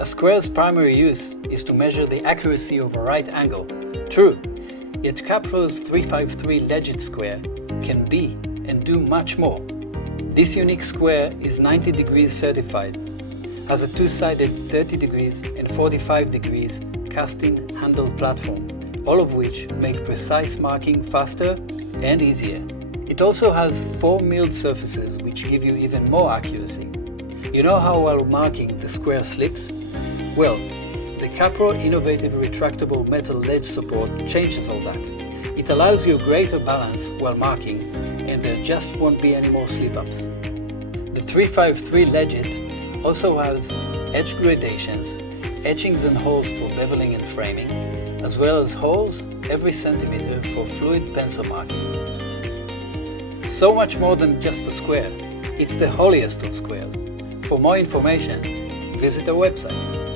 A square's primary use is to measure the accuracy of a right angle. True, yet Kapro's 353 legit square can be and do much more. This unique square is 90 degrees certified, has a two-sided 30 degrees and 45 degrees casting handled platform, all of which make precise marking faster and easier. It also has 4 milled surfaces which give you even more accuracy. You know how while marking the square slips? Well, the Kapro innovative retractable metal ledge support changes all that. It allows you greater balance while marking, and there just won't be any more slip-ups. The 353 Legit also has edge gradations, etchings and holes for beveling and framing, as well as holes every centimeter for fluid pencil marking. So much more than just a square. It's the holiest of squares. For more information, visit our website.